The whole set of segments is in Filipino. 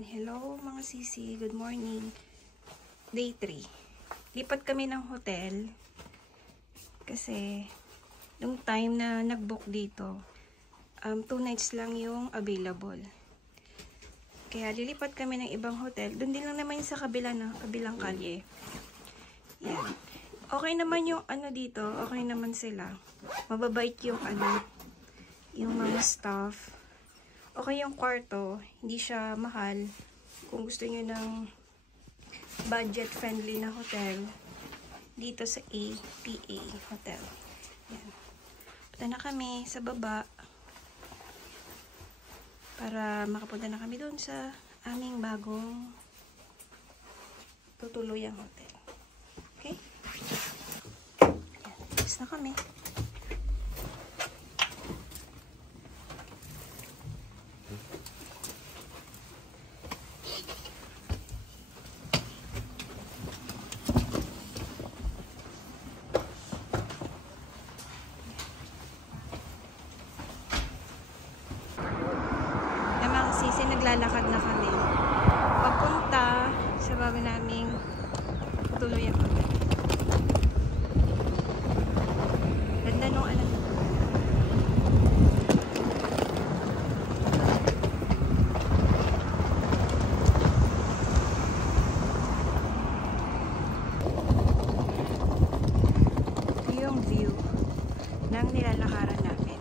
Ayan, hello mga sisi, good morning. Day 3. Lipat kami ng hotel kasi nung time na nag-book dito, 2 nights lang yung available. Kaya lilipat kami ng ibang hotel. Doon din lang naman sa kabila na, kabilang kalye. Yan. Okay naman yung ano dito, okay naman sila. Mababait yung ano, yung mga staff. Okay yung kwarto, hindi siya mahal. Kung gusto niyo ng budget-friendly na hotel, dito sa APA Hotel. Yan. Punta na kami sa baba para makapunta na kami doon sa aming bagong tutuluyang hotel. Okay? Yan. Tapos na kami. Sisi, naglalakad na kami papunta sa bago naming tuluyang hotel. Ganda nung ano, yung view ng nilalakaran namin.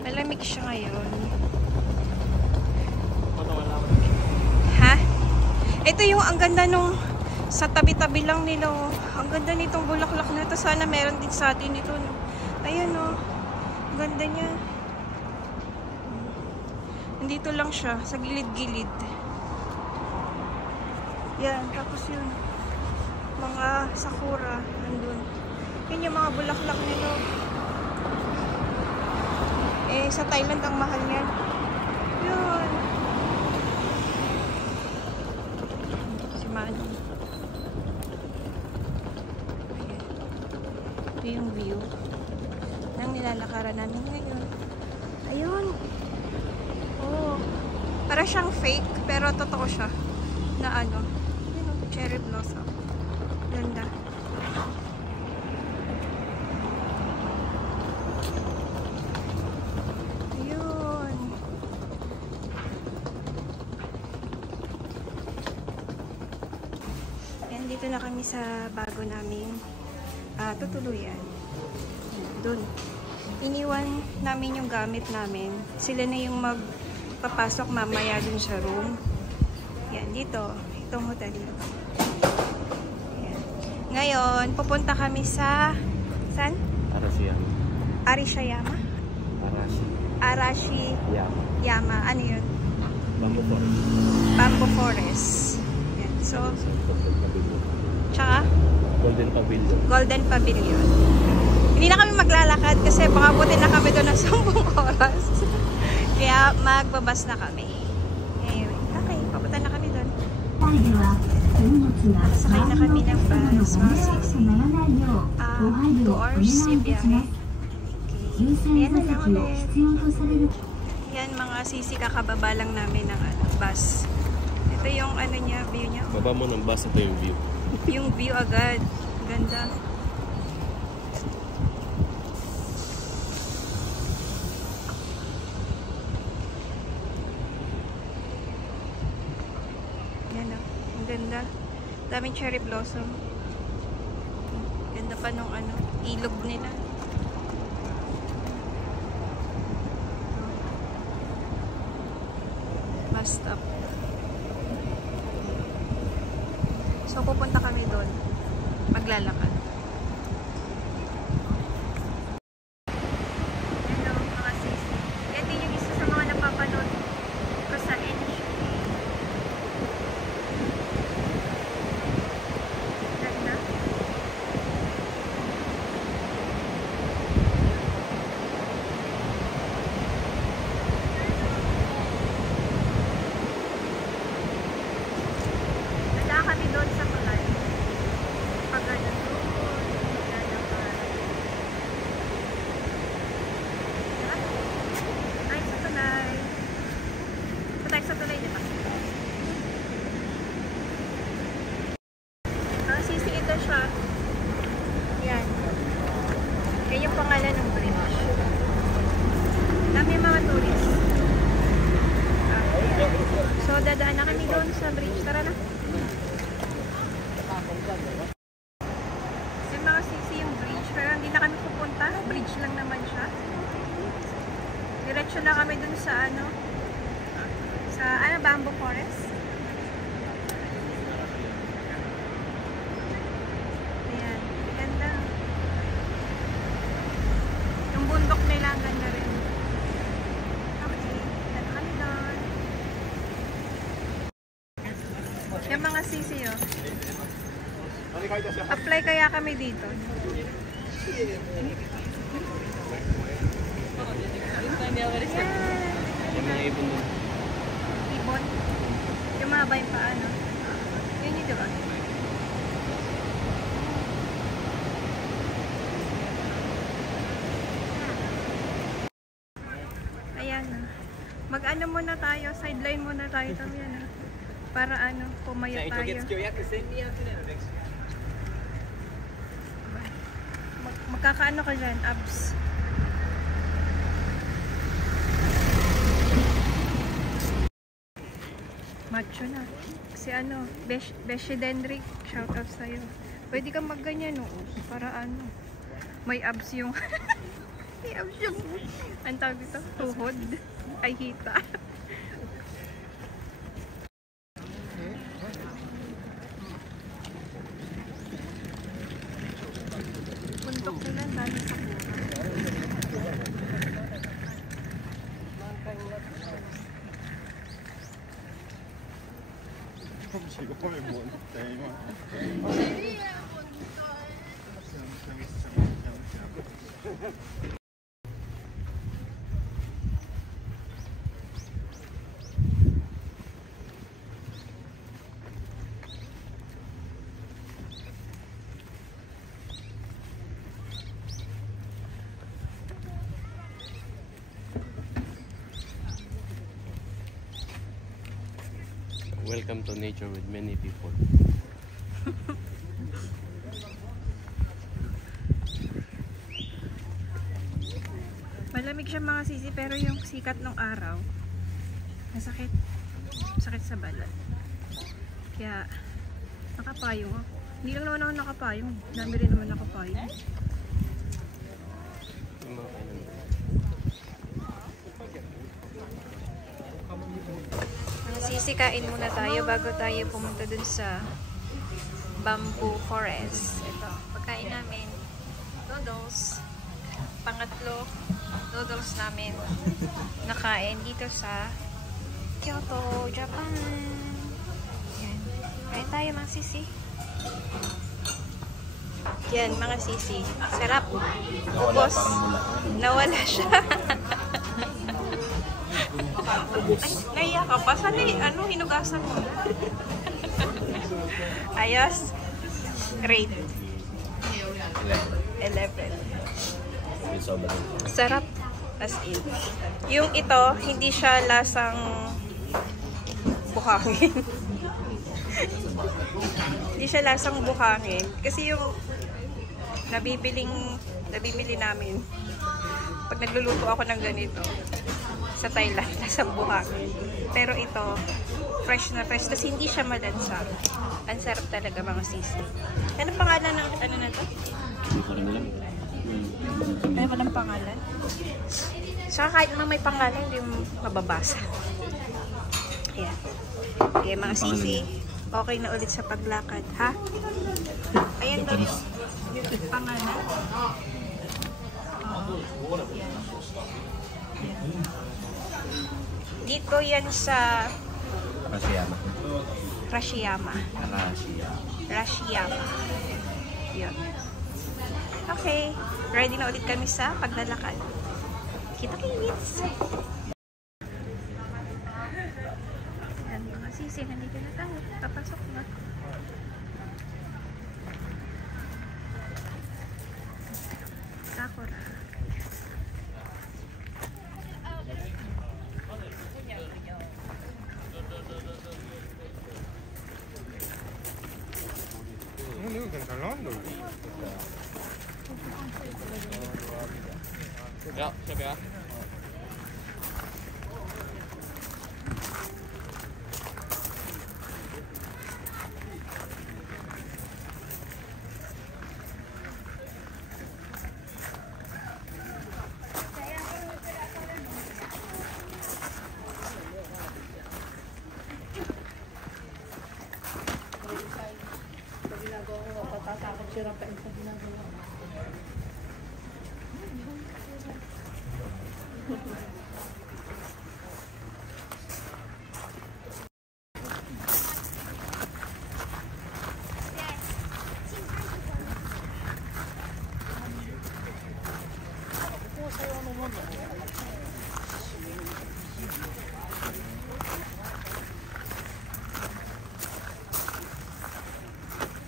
Malamig siya ngayon. Ito yung ang ganda nung sa tabi-tabi lang nila. Oh. Ang ganda nitong bulaklak na ito. Sana meron din sa atin ito. No? Ayan o. Oh. Ang ganda niya. Nandito lang siya. Sa gilid-gilid. Yan. Tapos yun. Mga sakura. Nandun. Yun yung mga bulaklak nila. Eh, sa Thailand ang mahal niyan. Yun. Ito yung view ng nilalakaran namin ngayon. Ayun. Oh. Para siyang fake, pero totoo siya. Na ano. Yun, cherry blossom. Ganda. Ayun. Yan, dito na kami sa bago naming tutuluyan. Doon. Iniwan namin yung gamit namin. Sila na yung magpapasok mamaya dun sa room. Yan, dito. Itong hotel dito. Yan. Ngayon, pupunta kami sa saan? Arashiyama. Arishiyama? Arashiyama. Ano yun? Bamboo Forest. Bamboo Forest. Yan. So, tsaka? Golden Pavilion. Golden Pavilion. Hindi na kami maglalakad kasi baka buti na kami doon ng 10 oras. Kaya magbabas na kami. Anyway, okay. Papunta na kami doon. Sakay na kami ng bus. Mga sisi. 2 hours yung biyahe. Okay. Yan na lang ulit. Yan mga sisi, kakababa lang namin ng bus. Ito yung ano niya, view niya. Baba mo ng bus, ito yung view. Yung view agad. Ganda. Yan o. Ang ganda. Daming cherry blossom. Ganda pa nung ano, ilog nila. Bus stop. So, pupunta kami doon. Maglalakad. Hello, mga sisi. Yan din yung isa sa mga napapanood ko sa NHK. Ganda. Ganda kami doon sa tulay. Pag ganun. sa tulay, di ba? Sisi ito siya. Yan. Yan yung pangalan ng bridge. Dami yung mga tourists. So, dadaan na kami doon sa bridge. Tara na. Yung mga sisi yung bridge. Pero hindi na kami pupunta. Bridge lang naman siya. Diretso na kami doon sa bamboo forest. Ayan. Ganda. Yung bundok nila ang ganda rin. Okay. Ganda kami doon. Yung mga sisi, oh. Apply kaya kami dito. Yeah. Yung mga ibon doon. Ibon. Yung mga bay pa, ano. Yun yung diba? Ayan na. Mag-ano muna tayo, sideline muna tayo. Yan na. Para pumayat tayo. Magkakaano ka dyan, abs. Macho na. Kasi Beshi Dendrick, shout out sa'yo. Pwede kang magganyan, no? Para may abs yung may abs yung ang tawag dito, tuhod. Ay, hita. Puntok sila, dami sa Welcome to nature with many people. Malamig siya mga sisi, pero yung sikat ng araw masakit. Sakit sa balat. Kaya nakapayong ako. Hindi lang naman ako nakapayong. Dami rin naman nakapayong. Yung mga kainan. Sisikain muna tayo bago tayo pumunta dun sa bamboo forest. Ito, pagkain namin. Noodles. Pangatlo, noodles namin nakain dito sa Kyoto, Japan. Yan. Kain tayo mga sisi. Yan mga sisi. Sarap. Ubos. Nawala siya. Ay, naiya ka pa. Sana hinugasan mo. Ayos. Grade 11. Sarap. As in. Yung ito, hindi siya lasang buhangin. Hindi siya lasang buhangin. Kasi yung nabibili namin pag nagluluto ako ng ganito sa Thailand, lasang buhangin. Pero ito, fresh na fresh. Tapos hindi siya malansa. Ang sarap talaga mga sisi. Ano pangalan ng na to? Ano ba ng pangalan? So kahit naman may pangalan, hindi mo mababasa. Ayan. Okay mga sisi. Okay na ulit sa paglakad, ha? Ayan daw yung pangalan. Dito yan sa Rashiyama. Yun. Okay. Ready na ulit kami sa paglalakad. Kita-kits! Yan mga sisi. Nandito na tayo. Papasok na. Sakura. Ja, siap ya.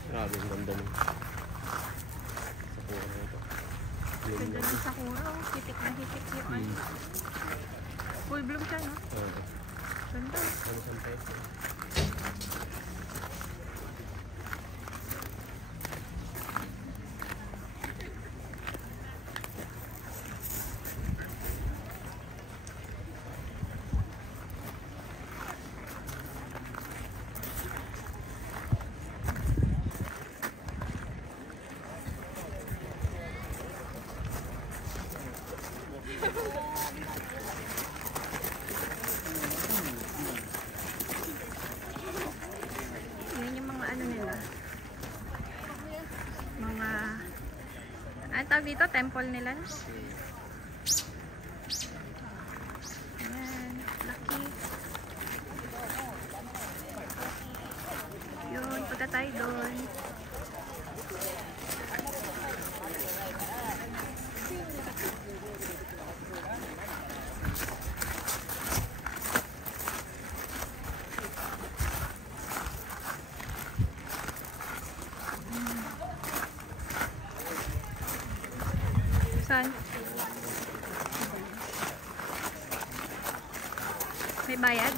Grabe, ang ganda ng sakura na ito. Ganda ng sakura. Oh. Hitik na hitik yung ano. Full bloom siya, no? Ganda. Ano saan tayo? Yan yung mga ano nila. Mga... Ano tawag dito? Temple nila? Ayan. Lucky. Yun. Punta tayo doon. Saan? May bayad?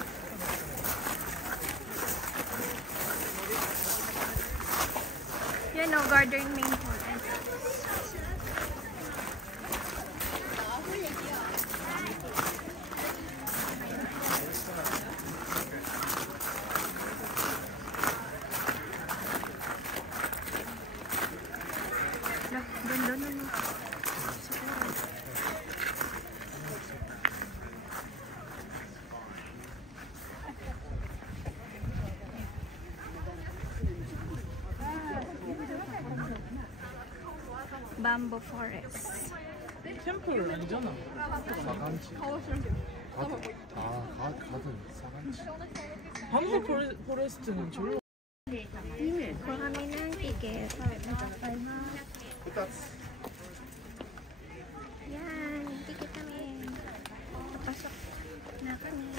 Yan o, Garden Main Hall. Ganda na no. Bamboo forest. 템플 아니잖아. 사간치. 가든 사간치. 밤새 포레스트는 졸로. Kuha kami ng ticket. Yan, ticket kami. Papasok na kami.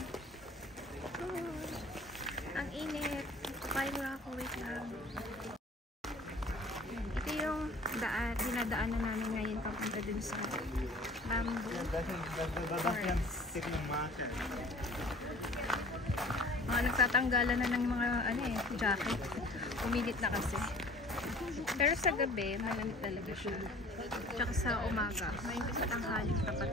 Ang init. Kaya nga ako, wait lang. Ito yung dinadaanan namin ngayon papunta dun sa bamboo forest. Mga nagtatanggalan na ng mga jacket. Uminit na kasi. Pero sa gabi, malamig talaga siya. Tsaka sa umaga, may sa tanghaling tapat.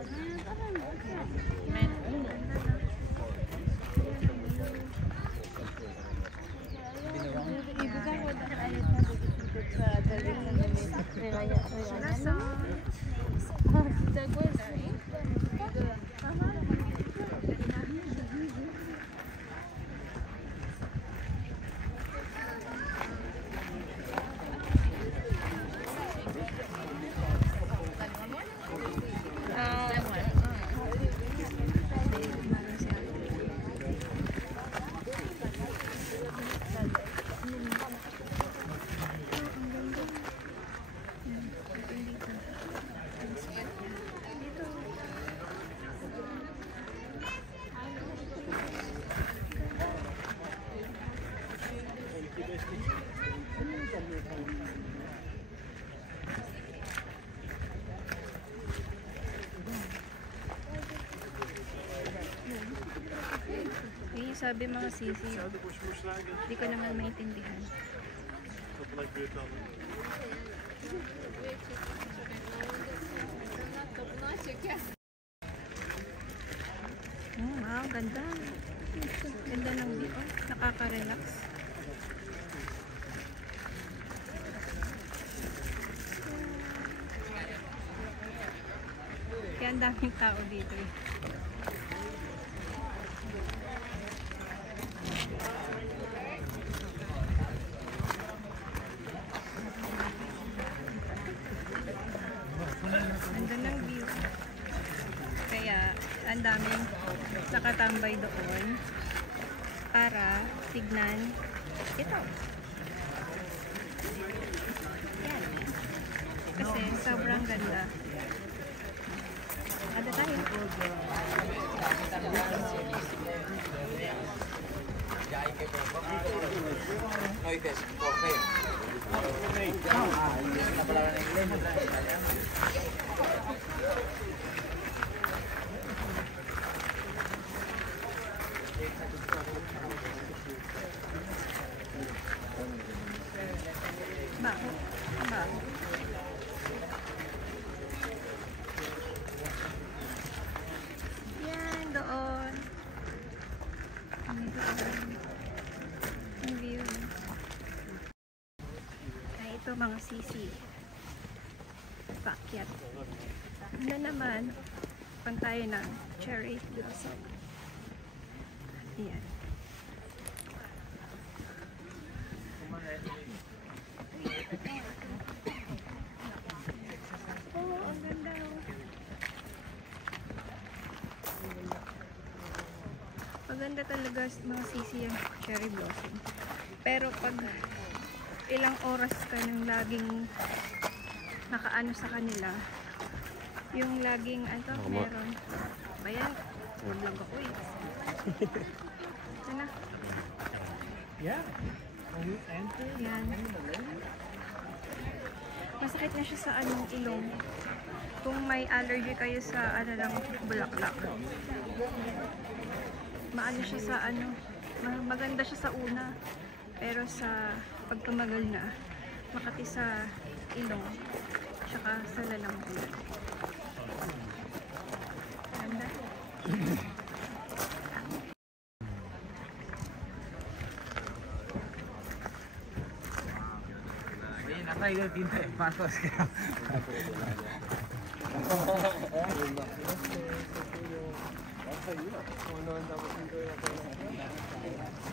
Sabi mga sisi, hindi ko naman maintindihan. Wow, ganda. Ganda ng view. Oh, nakaka-relax. Kaya ang daming tao dito eh. Ganda ng view. Kaya ang daming nakatambay doon para tignan ito. Yan. Kasi sobrang ganda. Ada tayo. Baho. Baho. Yan, doon. Ang view. Ay, ito mga sisi. Pakyat. Ano naman, pang tayo ng cherry blossom. Yan. Oh, ang ganda. Maganda talaga mga sisi yung cherry blossom. Pero pag ilang oras ka nang laging nakaano sa kanila, yung laging ano, meron. Bayan, vlog ako eh. Ano? Yeah. When you enter, Yan. Masakit na siya sa anong ilong. Kung may allergy kayo sa ano lang bulaklak. Maano siya sa ano, maganda siya sa una. Pero sa pagtumagal na, makati sa ilong, tsaka sa lalambulan. Ganda. nasa igal pinta eh. Pasok ka.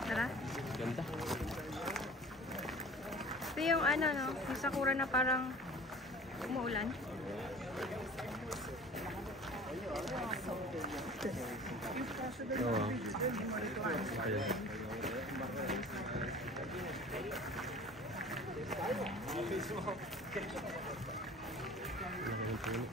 Tara. Ganda. Ito yung ano, no? Yung sakura na parang umuulan. Oo. Ayan. Laki ng puno.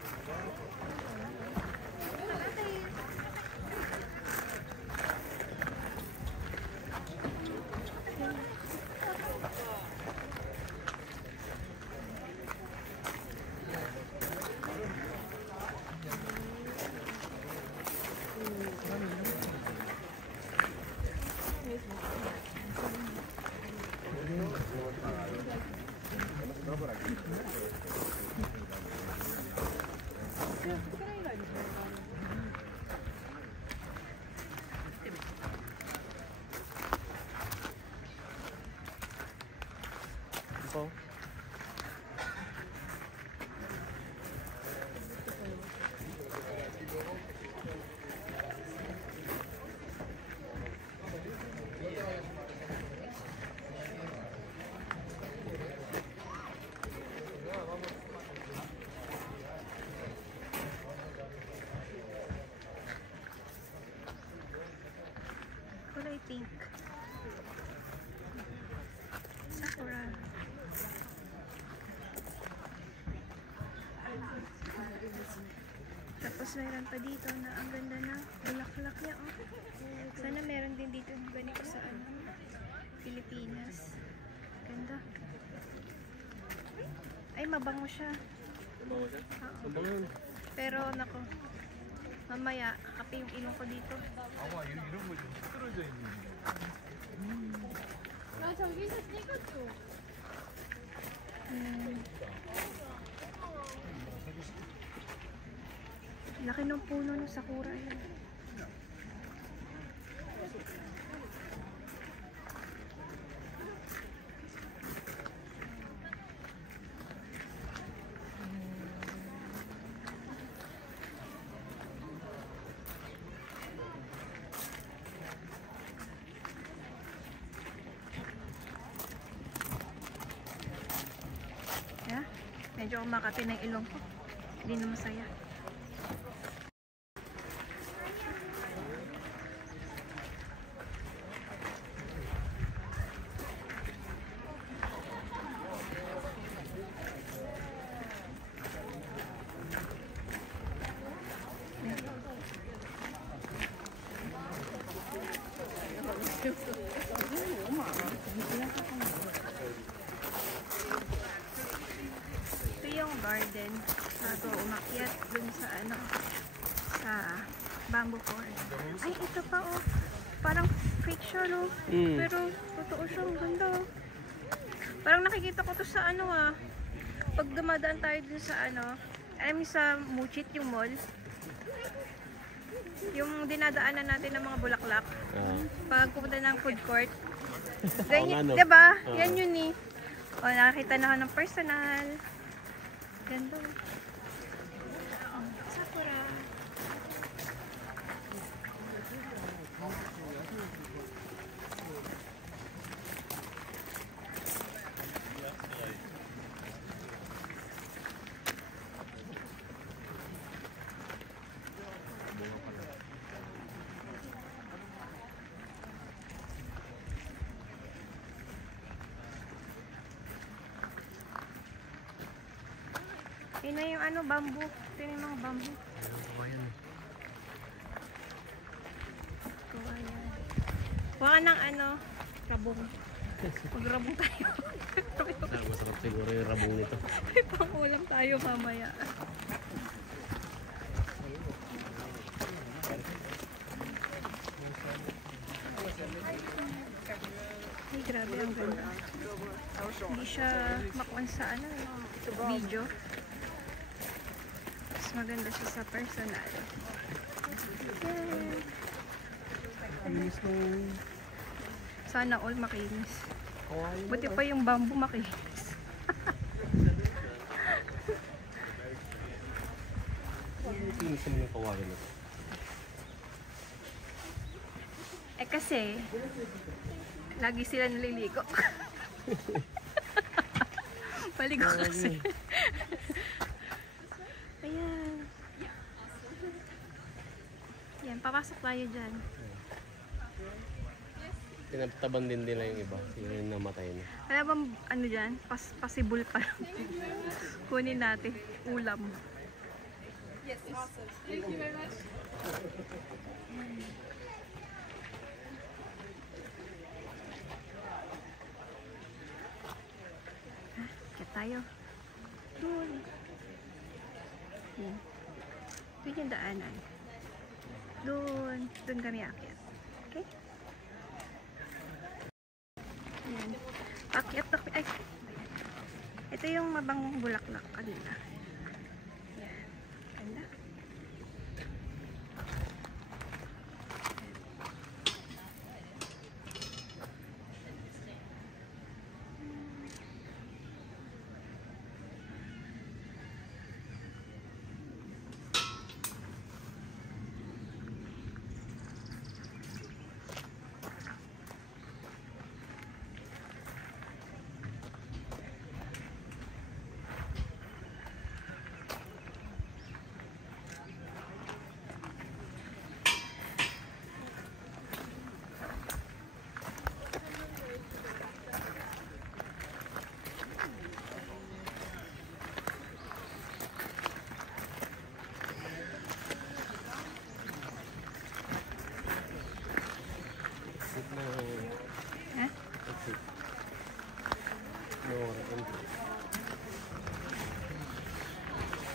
Ito. Kulay pink. Sakura. Tapos meron pa dito na ang ganda na bulaklak niya, oh. Sana meron din dito ng ganito sa ano, Pilipinas. Ganda. Ay, mabango siya. Mabango siya? Oo. Mabango yun. Pero nako, mamaya kape yung ilong ko dito. 아마 이런 거좀 시들어져 있는. 아 저기서 찍었죠. Ayan. Laki ng puno ng sakura yan. Yeah, medyo kumakati ng ilong ko. Hindi na masaya. Ito yung garden bago umakyat dun sa ano, sa bamboo forest. Ay, ito pa oh. Parang fake siya no. Pero totoo siya, ang ganda oh. Parang nakikita ko to sa ano ah. Pag dumadaan tayo dun sa ano, sa Muchit, yung mall. Yung dinadaanan natin ng mga bulaklak. Pag pupunta ng food court. Ganyan, no? diba? Yan yun eh. O, nakakita na ako ng personal. Ganda. Sakura. Yun na yung ano, bamboo. Ito yung mga bamboo. Kuha ka ng ano, rabong. Mag-rabong tayo. Masarap siguro yung rabong nito. May pang-ulam tayo mamaya. Ay, grabe, ang ganda. Hindi siya makuha sa ano, video. Mas maganda siya sa personal. Yay! Sana all makinis. Buti pa yung bamboo makinis. Gusto mo yung kawain ito? Eh kasi, lagi sila naliligo. Paligo kasi. Ayan. Yan, papasok tayo dyan. Tinataban din nila yung iba. Sino yung namatay na. Kaya bang ano dyan? Possible pa lang. Kunin natin. Ulam. Yes, awesome. Thank you very much. Kaya tayo. Doon. Yan. Doon yung daanan. Doon. Doon kami akyat. Okay? Yan. Akyat na. Ay. Ito yung mabangong bulaklak kanina. Yan. Ganda.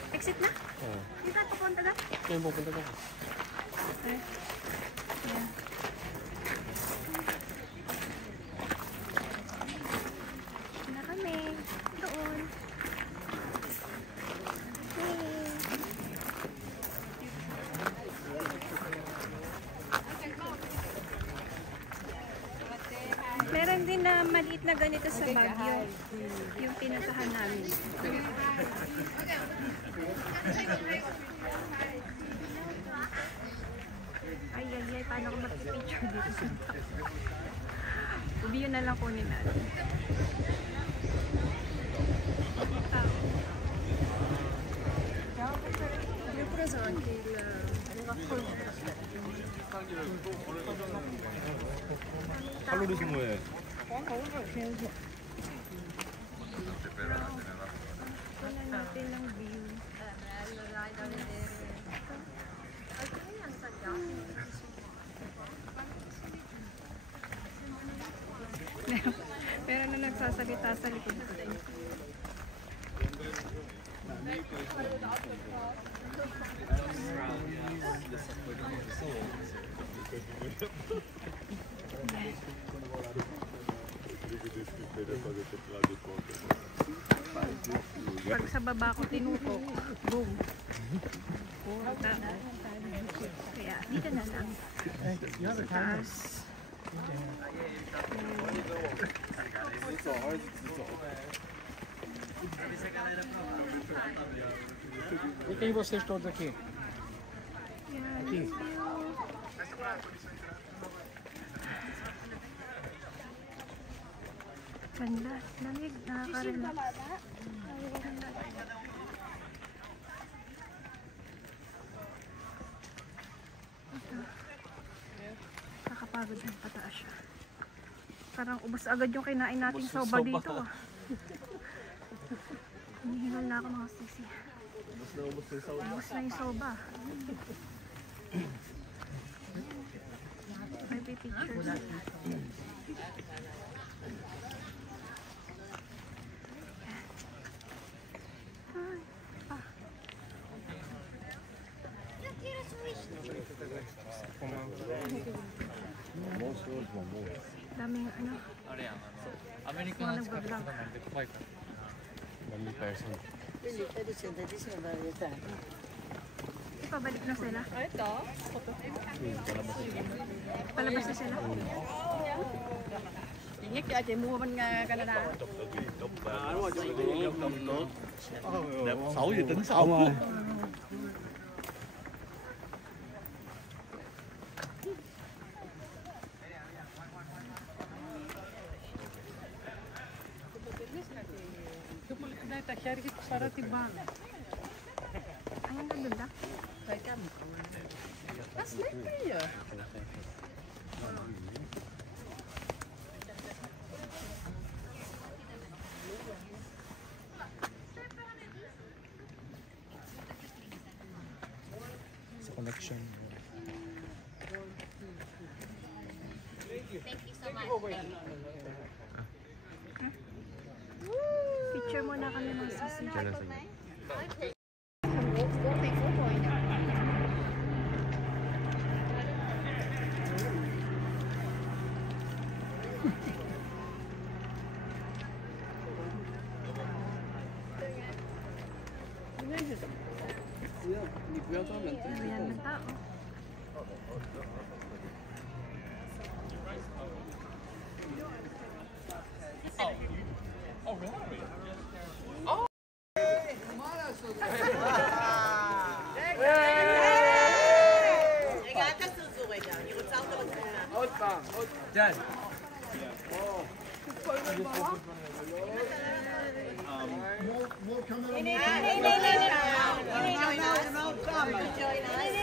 Exit na? Oo. Hindi tayo papunta na? Ito yung pupunta ka. Okay. Yan. Na kami. Doon. din na maliit na ganito sa Baguio. Yung pinuntahan namin. Ay, paano ko mag-picture dito sa top? Ubi yun na lang kunin natin. 칼로리 소모해. Wala natin ng view. Pero na nagsasalita sa likod ko. Pag sa baba ko tinutok, boom. Puro tao. Kaya dito na lang. Sa taas. E tem vocês todos aqui? Aqui. Ganda. Lamig. Nakaka-relax. Nakakapagod ng pataas siya. Parang ubos agad yung kinain nating soba dito. Hinihingal na ako mga sisi. Ubos na yung soba. May pictures. Daming ano. Mga nagbablog. One person. Ipabalik na sila. Palabas na sila. Nhất cho chị mua bên Canada. Đẹp xấu gì tính xấu rồi. Τα χέρια του παρά την μπάλα. Ay, ang ganda. That's lekker. Sa connection. Picture muna kami ng sisi. Diyan na sige. Ayan ng tao. Dad.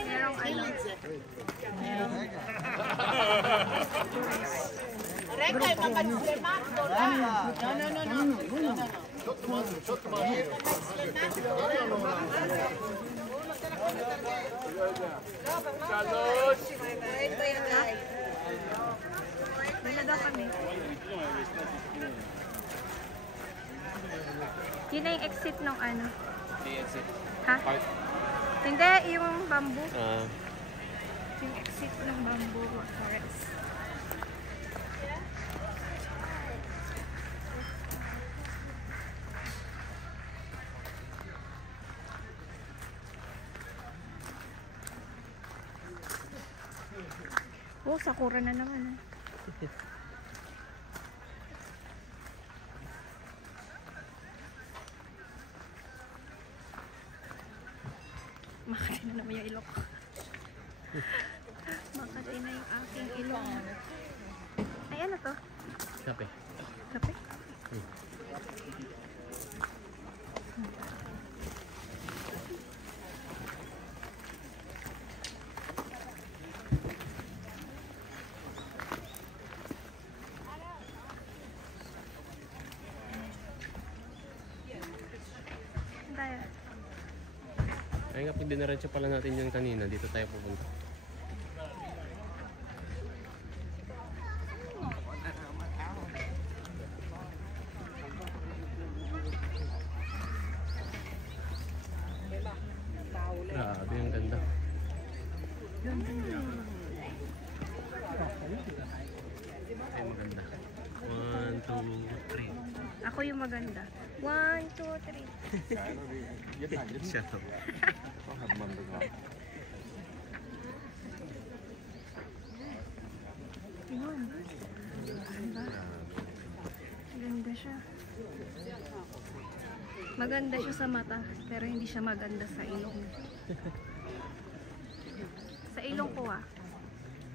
Merong ano. Wala daw kami. Yun na yung exit ng ano. Ha? Hindi, yung bamboo. Yung exit ng bamboo forest. Oh, sakura na naman. Makati na naman yung ilok ko. Makati na yung aking ilong. Ay, ano to? Kape. Kape? Tayo. Ay nga, pag dinaretso pala natin yun kanina, dito tayo pupunta. Grabe, ang ganda. Ay, maganda. 1, 2, 3. Ako yung maganda. 1, 2, 3. Siya to. Yun. Diba? Ganda siya. Maganda siya sa mata, pero hindi siya maganda sa ilong. Sa ilong ko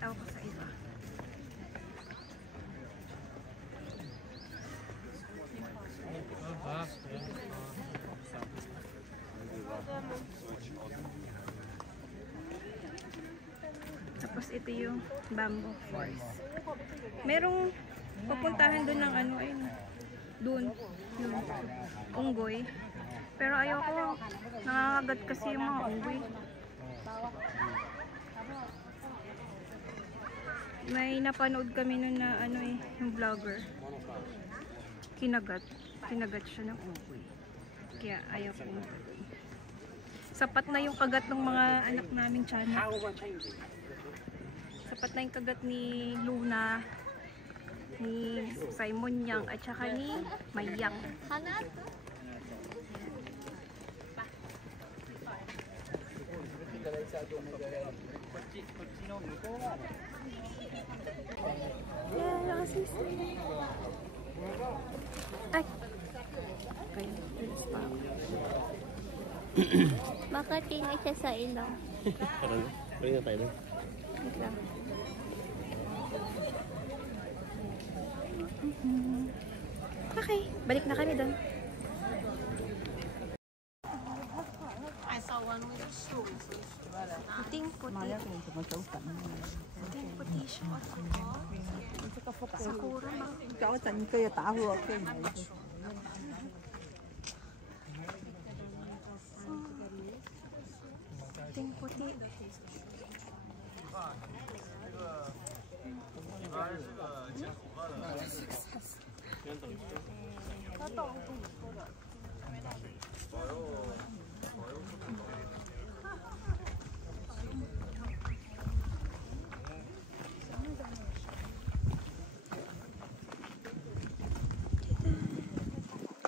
Tawa ko sa iba. Tapos ito yung bamboo forest. Merong pupuntahan doon ng ano, ayun. Doon. Yun. Unggoy. Pero ayoko. Nangangagat kasi yung mga unggoy. May napanood kami nun na ano yung vlogger. Kinagat. Kinagat siya ng unggoy. Kaya ayoko. Sapat na yung kagat ng mga anak naming tiyanak. Sapat na yung kagat ni Luna, ni Simon Yang, at saka ni Mayang. Ay! Okay, tulis pa ako. Makatingin siya sa ilong. Tara na. Balik na tayo doon. Wait lang. Okay, balik na kami doon. Puting-puti. Puting-puti siya. Sakura ba? Chỗ tình kia tạo vừa kia. Puting-puti.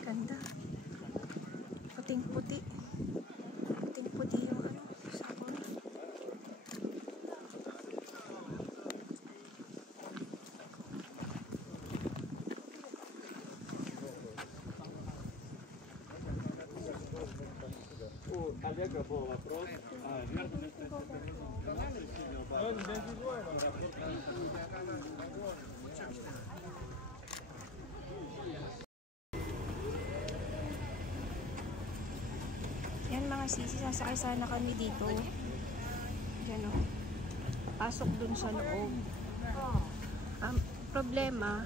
Ganda. Puting-puti. Puting-puti yung ano, sakura. Yan mga sisi, sasakay sana kami dito. Yan o. Pasok dun sa loob. Problema,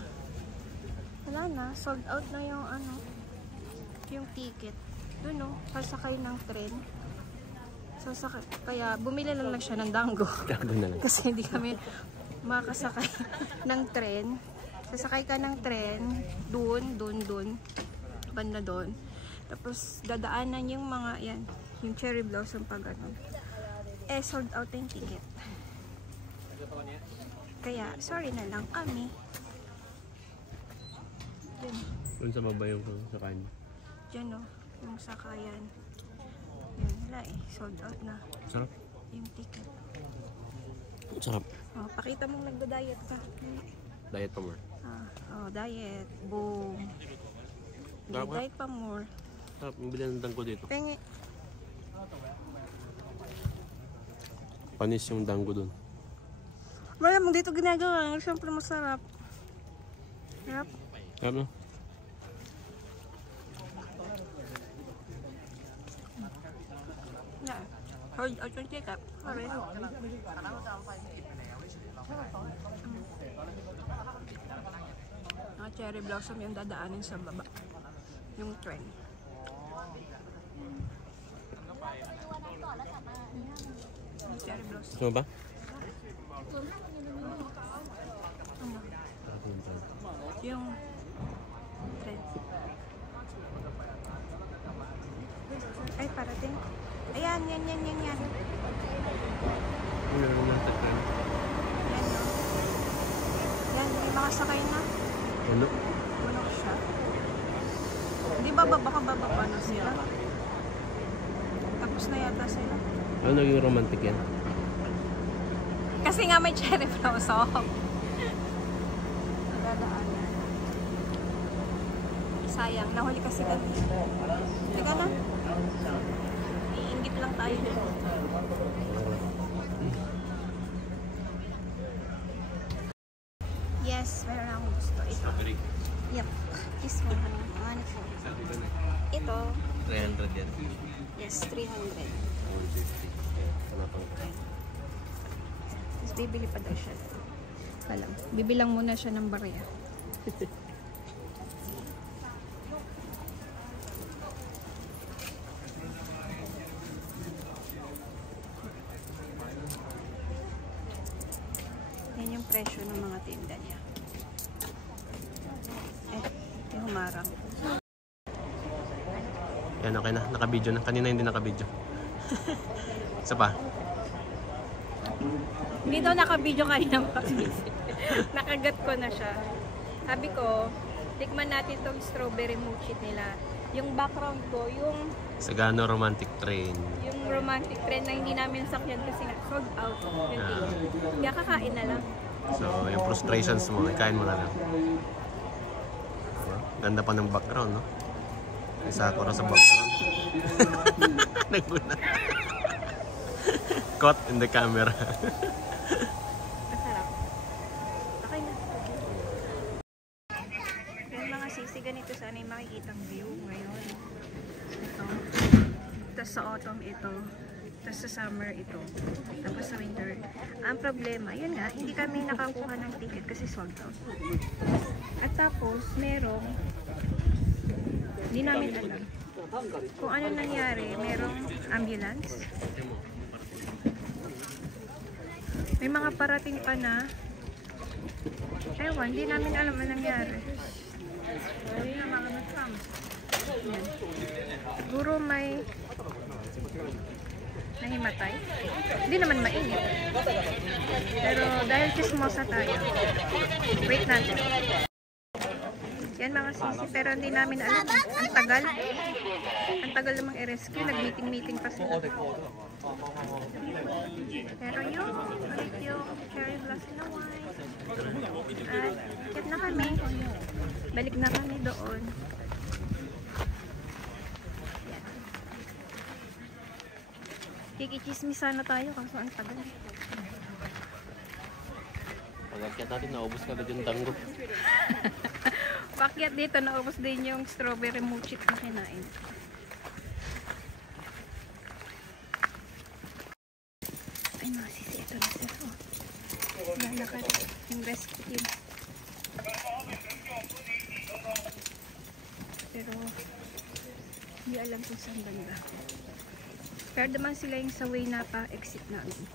wala na, sold out na yung ano, yung ticket. Dun o, sasakay ng tren. Sasakay, kaya bumili lang siya ng danggo. Danggo na lang. Kasi hindi kami makasakay ng tren. Sasakay ka ng tren, dun, banda dun. Tapos dadaanan yung mga, yan, yung cherry blossom pag ano. Sold out yung ticket. Kaya, sorry na lang kami. Dyan. Doon sa baba yung sa kanya. Dyan o, yung sakayan. Yan, wala sold out na Sarap. yung ticket. Sarap. Pakita mong nagda-diet ka. Diet pa more. Diet. Boom. Sarap ka? Diet pa more. Sarap. Mabili ng dangko dito. Pengi. Panis yung dango dun. Wala mong dito ginagawa. Siyempre masarap. Yep. Ano? Yeah. Hold out your ticket. Pareho. Mga cherry blossom yung dadaanin sa baba. Yung trend. Yung cherry blossom. Gusto mo ba? Yung trend. Ay, parating. Ayan, yan. Yan, Meron na sa trend. no? Yan, may mga sakay na. Ano? Puno siya. Di ba baka bababa na sila? Tapos na yata sila. Ano naging romantic yan? Kasi nga may cherry blossom. Dadaanan. Sayang, nahuli kasi kami. Teka na. Iingit lang tayo dito. Yes, meron akong gusto. Ito. Strawberry. Yep. This one, honey. Wonderful. Ito. 300 yan. Yes, 300. 150. Tapos bibili pa daw siya. Alam. Bibilang muna siya ng barya. Yan yung presyo ng mga tinda niya. Yung humarang. Yan, okay na. Naka-video na. Kanina hindi naka-video. Isa pa. Hindi daw naka-video kanina nakagat ko na siya. Sabi ko, tikman natin tong strawberry moochit nila. Yung background ko, yung Sagano Romantic Train. romantic trend na hindi namin sakyan kasi sold out yung ticket. Kaya kakain na lang. So, yung frustrations mo, ikain mo na lang. Ganda pa ng background, no? May sakura sa background. Naguna. Caught in the camera. Masarap. Okay na. Yung mga sisi, ganito sana yung makikitang view ngayon. Ito. Tapos sa autumn ito. Tapos sa summer ito. Tapos sa winter. Ang problema, yun nga, hindi kami nakakuha ng ticket kasi sold out. At tapos, merong hindi namin alam kung ano nangyari. Merong ambulance. May mga parating pa na ewan, hindi namin alam ano nangyari. Yan. Siguro may nahimatay. Hindi naman mainit. Pero dahil chismosa tayo, wait natin. Yan mga sisi, pero hindi namin alam. Ang tagal. Ang tagal namang i-rescue. Nag-meeting-meeting pa sila. Pero yun, ulit yung cherry blossom na wine. At kit na kami. Balik na kami doon. Yan. Kikichismis sana tayo kaso ang tagal. Pag-akyat natin, naubos ka agad yung tango. Pakyat dito, naubos din yung strawberry moochit na kinain. Ay mga sisi, ito na sila. Oh. Lalakad yung rescue. Pero hindi alam kung saan banda. Pero naman sila yung sa way na pa-exit namin.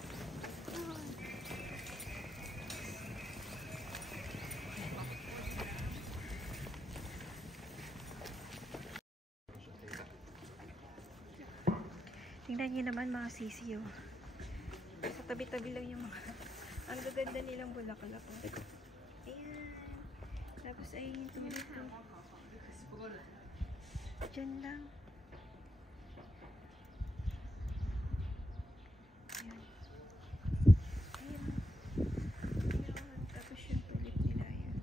Tingnan niyo naman mga sisi oh. Sa tabi-tabi lang yung mga ang gaganda nilang bulaklak oh. Ayan. Tapos ay tumulito. Diyan lang. Ayan. Ayan. Ayan. Tapos yung tulip nila yan.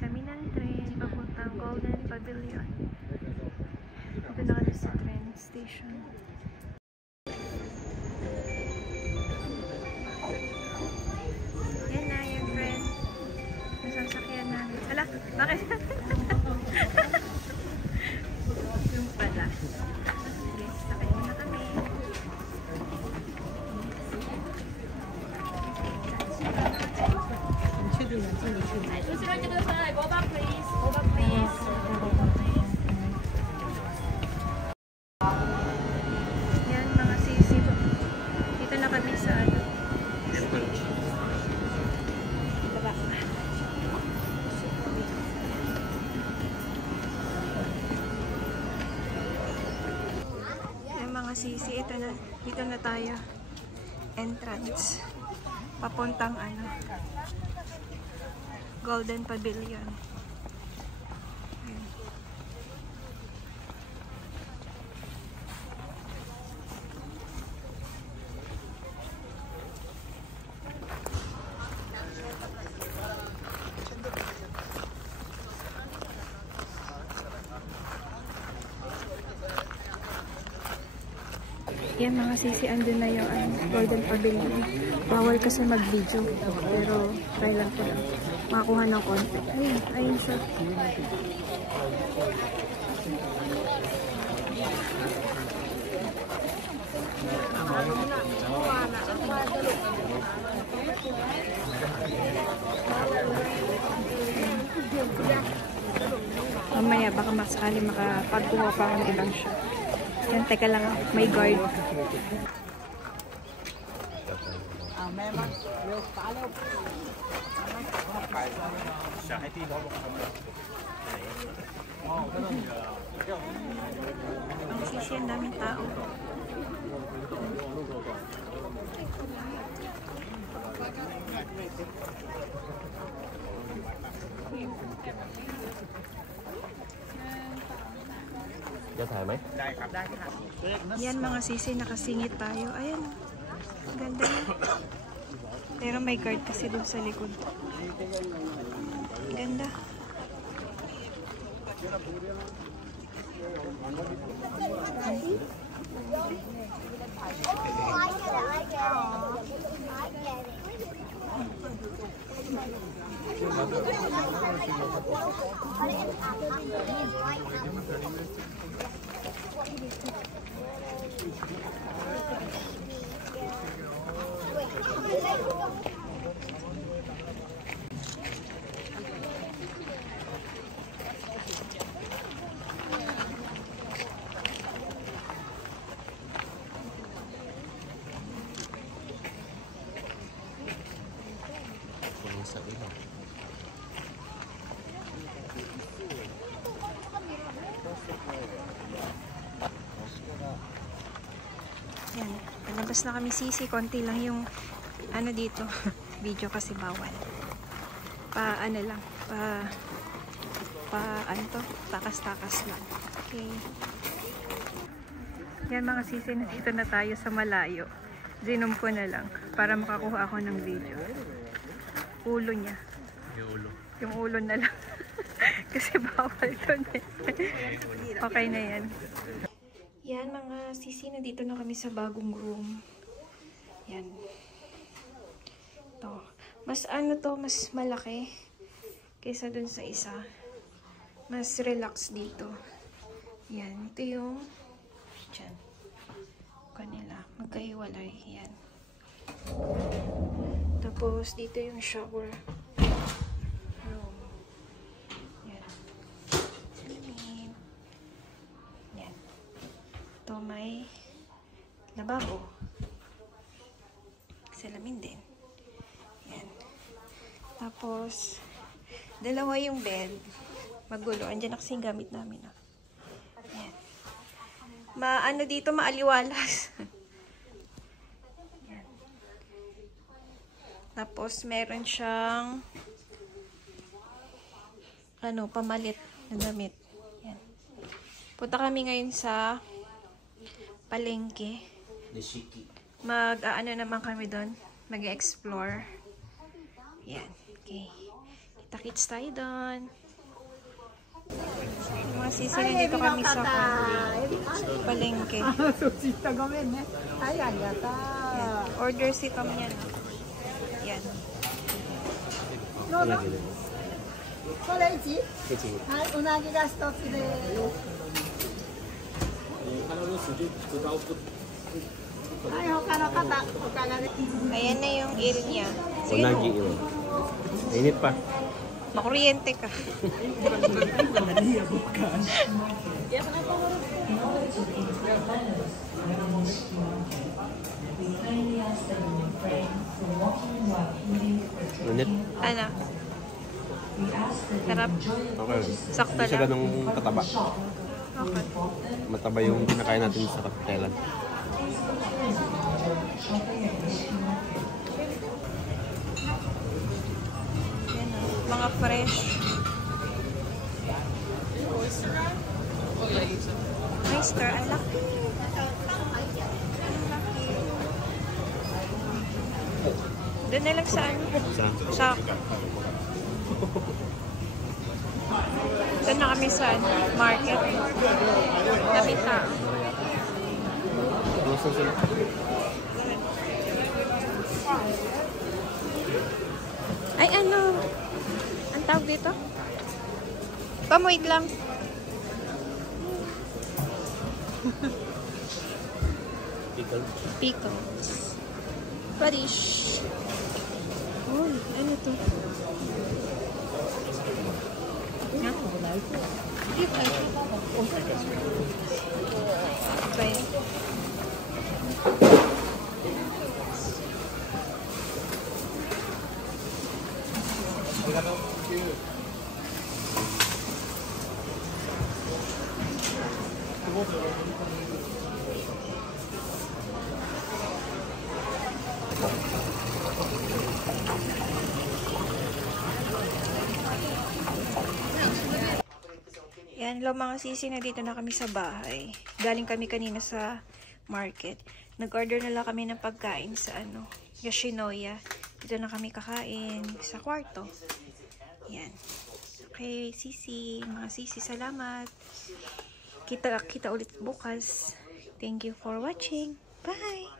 kami ng train papuntang Golden Pavilion. Ito na kami sa train station. Yan na yung friend. Nasasakyan namin. Ala, bakit? Yung pala. Sige, sakay na kami. Yan mga sisi. Dito na kami sa baba. Yan mga sisi. Ito na. Dito na tayo. Entrance. Papuntang Golden Pavilion. Ayan. Yan mga sisi, andun na yung Golden Pavilion. Bawal kasi mag-video. Pero try lang ko lang. Makakuha ng konti. Ayun siya. Mamaya baka masakali makapagkuha pa ng ibang shot. Yan, teka lang, may guard. Ang sisi, ang daming tao. Yan mga sisi, nakasingit tayo. Ayan, ganda na. Pero may guard kasi dun sa likod. Ganda. Yan, palabas na kami sisi, konti lang yung dito video kasi bawal. Takas-takas lang. Okay. Yan mga sisi, dito na tayo sa malayo. Zinom ko na lang para makakuha ako ng video. Ulo niya. Yung ulo na lang. Kasi bawal doon eh. Okay na yan. Yan mga sisi, nandito na kami sa bagong room. Yan. To. Mas mas malaki kaysa dun sa isa. Mas relax dito. Yan. Ito yung dyan. Kanila. Magkahiwalay. Yan. Tapos dito yung shower room. Yan. Salamin. Yan. Ito may lababo. Salamin din. Yan. Tapos dalawa yung bed. Magulo. Andiyan na kasi yung gamit namin. Yan. Dito maaliwalas. Yan. Tapos meron siyang pamalit na damit. Yan. Punta kami ngayon sa palengke. Naman kami doon. Mag-explore. Yan. Okay. Kita-kits tayo doon. Mga sisi, dito kami sa palengke. Yan. Order si kami yan. Yan. これ1？はい、うなぎが1つです。はい、他の方、他がね。 Ayan na yung il niya. Sige, Unagi yun. Init pa. makuryente ka. Init. Ano? Sarap. Okay. Sakto Hindi siya lang. ganong kataba. Okay. Mataba yung kinakain natin sa Thailand. Yan o. Mga fresh. Oyster, ang laki. Doon na lang sa ano? Sa... Doon na kami sa ano, market. Dami tao. Close na sila. Ay, ano? Ang tawag dito? Pamuig lang. Pickle. Pickles. Parish. Uy, ano to? Ha? Ba yan? Yan, hello mga sisi, na dito na kami sa bahay. Galing kami kanina sa market. Nag-order na lang kami ng pagkain sa ano, Yoshinoya. Dito na kami kakain sa kwarto. Yan. Okay, sisi, mga sisi, salamat. Kita ulit bukas. Thank you for watching. Bye!